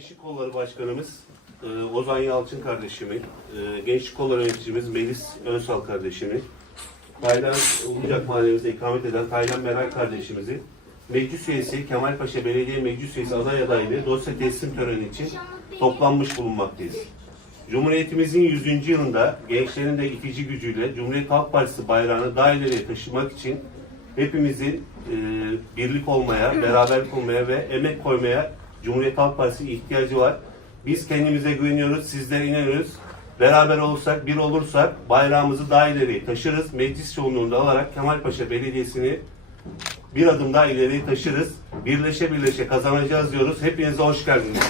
Gençlik Kolları Başkanımız e, Ozan Yalçın kardeşimi, e, Gençlik Kolları Yöneticimiz Melis Önsal kardeşimi, Taylan Ulucak Mahallemizde ikamet eden Taylan Meral kardeşimizi, Meclis Üyesi Kemal Paşa Belediye Meclis Üyesi aday adaylığı dosya teslim töreni için toplanmış bulunmaktayız. Cumhuriyetimizin 100. yılında gençlerin de itici gücüyle Cumhuriyet Halk Partisi bayrağını daha ileriye taşımak için hepimizin e, birlik olmaya, beraberlik olmaya ve emek koymaya Cumhuriyet Halk Partisi ihtiyacı var. Biz kendimize güveniyoruz, sizlere inanıyoruz. Beraber olursak, bir olursak bayrağımızı daha ileriye taşırız. Meclis çoğunluğunda alarak Kemalpaşa Belediyesi'ni bir adım daha ileriye taşırız. Birleşe birleşe kazanacağız diyoruz. Hepinize hoş geldiniz.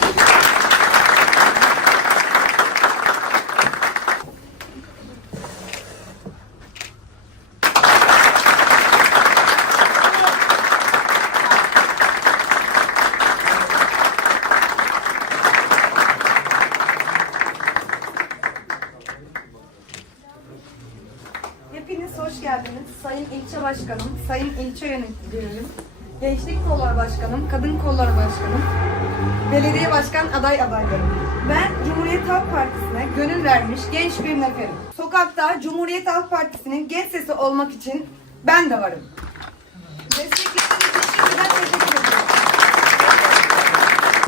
Hepiniz geldiniz. Sayın İlçe Başkanım, Sayın İlçe Yöneticilerim, Gençlik Kolları Başkanım, Kadın Kolları Başkanım, Belediye Başkan aday adaylarım. Ben Cumhuriyet Halk Partisi'ne gönül vermiş genç bir neferim. Sokakta Cumhuriyet Halk Partisi'nin genç sesi olmak için ben de varım. Destekleriniz için teşekkür ederim.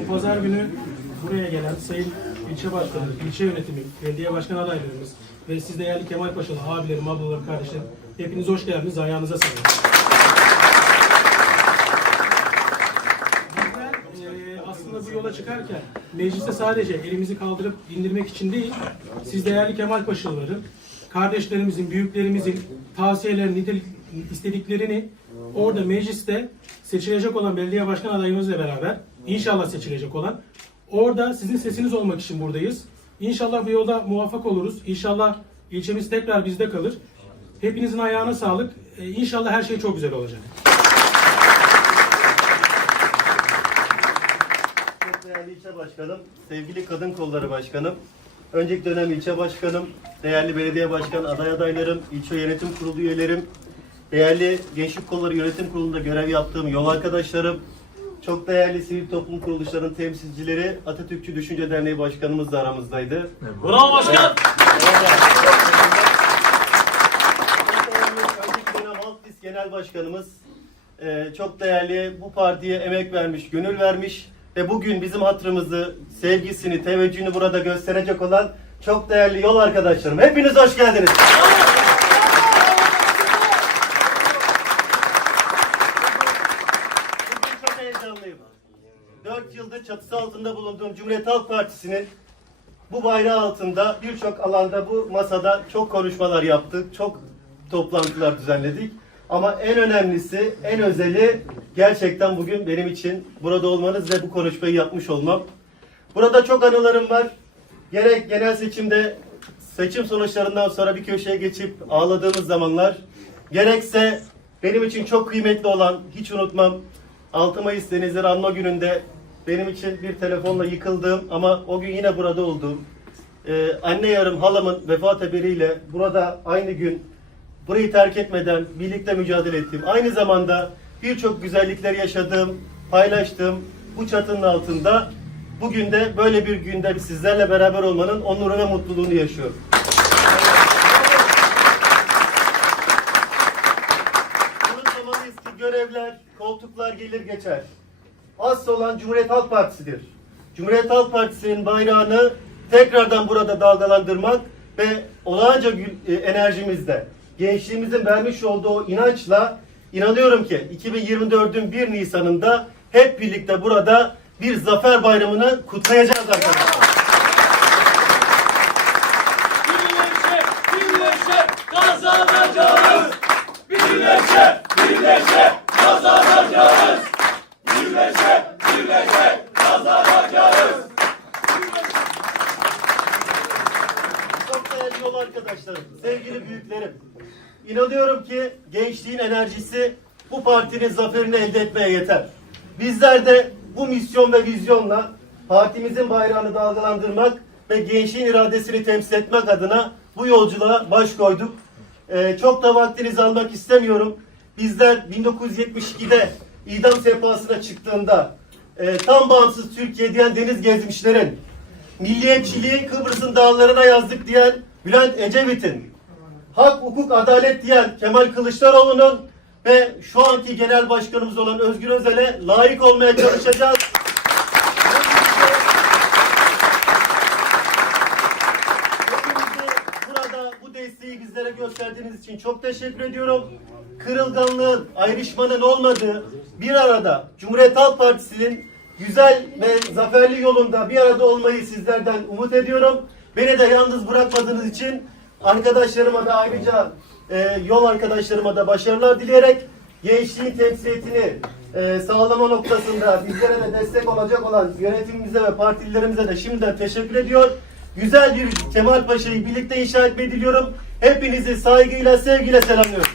Pazar günü buraya gelen Sayın İlçe Başkanı, ilçe yönetimi, belediye başkan adaylarımız ve siz değerli Kemal Paşalı abilerim, ablalarım, kardeşlerim hepiniz hoş geldiniz. Ayağınıza sağlık. Eee, aslında bu yola çıkarken mecliste sadece elimizi kaldırıp indirmek için değil, siz değerli Kemal Paşalıların, kardeşlerimizin, büyüklerimizin tavsiyelerini, istediklerini orada mecliste seçilecek olan belediye başkan adayımızla beraber, inşallah seçilecek olan, orada sizin sesiniz olmak için buradayız. İnşallah bu yolda muvaffak oluruz. İnşallah ilçemiz tekrar bizde kalır. Hepinizin ayağına sağlık. Ee, İnşallah her şey çok güzel olacak. Çok değerli ilçe başkanım, sevgili kadın kolları başkanım, önceki dönem ilçe başkanım, değerli belediye başkan aday adaylarım, ilçe yönetim kurulu üyelerim, değerli gençlik kolları yönetim kurulunda görev yaptığım yol arkadaşlarım, çok değerli sivil toplum kuruluşlarının temsilcileri, Atatürkçü Düşünce Derneği Başkanımız da aramızdaydı. Bravo başkan! Çok değerli önceki dönem Halk Genel Başkanımız, e, çok değerli bu partiye emek vermiş, gönül vermiş ve bugün bizim hatırımızı, sevgisini, teveccühünü burada gösterecek olan çok değerli yol arkadaşlarım. Hepiniz hoş geldiniz. 4 yıldır çatısı altında bulunduğum Cumhuriyet Halk Partisi'nin bu bayrağı altında birçok alanda bu masada çok konuşmalar yaptık, çok toplantılar düzenledik. Ama en önemlisi, en özeli gerçekten bugün benim için burada olmanız ve bu konuşmayı yapmış olmam. Burada çok anılarım var. Gerek genel seçimde seçim sonuçlarından sonra bir köşeye geçip ağladığımız zamanlar, gerekse benim için çok kıymetli olan, hiç unutmam, 6 Mayıs Denizleri Anma Günü'nde benim için bir telefonla yıkıldığım ama o gün yine burada olduğum, ee, anne yarım halamın vefat haberiyle burada aynı gün burayı terk etmeden birlikte mücadele ettiğim, aynı zamanda birçok güzellikler yaşadığım, paylaştığım bu çatının altında bugün de böyle bir günde sizlerle beraber olmanın onuru ve mutluluğunu yaşıyorum. Unutmamalıyız ki görevler, koltuklar gelir geçer. Asıl olan Cumhuriyet Halk Partisi'dir. Cumhuriyet Halk Partisi'nin bayrağını tekrardan burada dalgalandırmak ve olağanca e, enerjimizle, gençliğimizin vermiş olduğu inançla inanıyorum ki 2024'ün 1 Nisan'ında hep birlikte burada bir zafer bayramını kutlayacağız arkadaşlar. Birleşe, birleşe kazanacağız. Birleşe, birleşe kazanacağız. Birleşe, birleşe kazanacağız. Çok değerli yol arkadaşlarım, sevgili büyüklerim. İnanıyorum ki gençliğin enerjisi bu partinin zaferini elde etmeye yeter. Bizler de bu misyon ve vizyonla partimizin bayrağını dalgalandırmak ve gençliğin iradesini temsil etmek adına bu yolculuğa baş koyduk. Ee, çok da vaktinizi almak istemiyorum. Bizler 1972'de idam sehpasına çıktığında e, tam bağımsız Türkiye diyen Deniz Gezmişler'in, milliyetçiliği Kıbrıs'ın dağlarına yazdık diyen Bülent Ecevit'in, hak, hukuk, adalet diyen Kemal Kılıçdaroğlu'nun ve şu anki genel başkanımız olan Özgür Özel'e layık olmaya çalışacağız. Desteği bizlere gösterdiğiniz için çok teşekkür ediyorum. Kırılganlığın, ayrışmanın olmadığı bir arada Cumhuriyet Halk Partisi'nin güzel ve zaferli yolunda bir arada olmayı sizlerden umut ediyorum. Beni de yalnız bırakmadığınız için arkadaşlarıma da ayrıca e, yol arkadaşlarıma da başarılar dileyerek gençliğin temsiliyetini e, sağlama noktasında bizlere de destek olacak olan yönetimimize ve partililerimize de şimdiden teşekkür ediyor. Güzel bir Kemal Paşa'yı birlikte inşa etmeyi diliyorum. Hepinizi saygıyla, sevgiyle selamlıyorum.